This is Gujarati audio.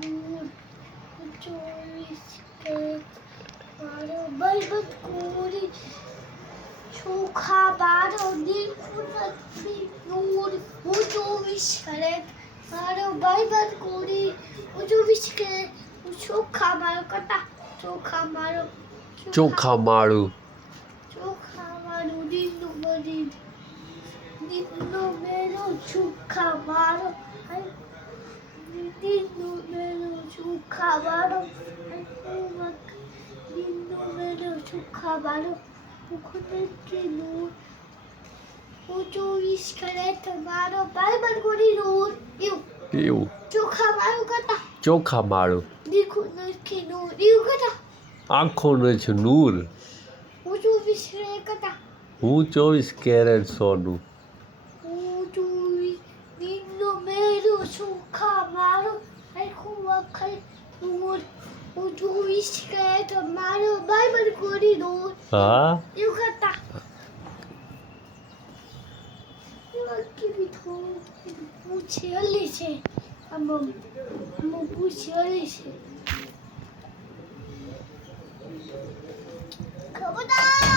દૂર 24 કેરેટ મારો ભાઈબંધ કોરી ચોખા મારો દીકરું નથી દૂર 24 કેરેટ મારો ભાઈબંધ કોરી 24 કેરેટ ચોખા મારો કટા ચોખા મારો ચોખા માળું દીનું બધી દીનો મેરો ચોખા મારો દીનો મેરો ચોખા મારો દીનો મેરો ચોખા મારો મુખને કે નૂર 24 કેરેટ મારો ભાઈબંધ કોરી દૂર એવું ચોખા મારો કટા ચોખા માળું દીકું નથી નૂર એવું કટા આંખોનું છે નૂર 24 કેરેટ કટા હું 24 કેરેટ સોનું દીનો મેરો ચોખા મારો આખું વખત દૂર 24 કેરેટ મારો ભાઈબંધ કોરી દૂર હા એવું કરતા કેવી થોડું પૂછેલી છે આમ પૂછેલી છે ખબર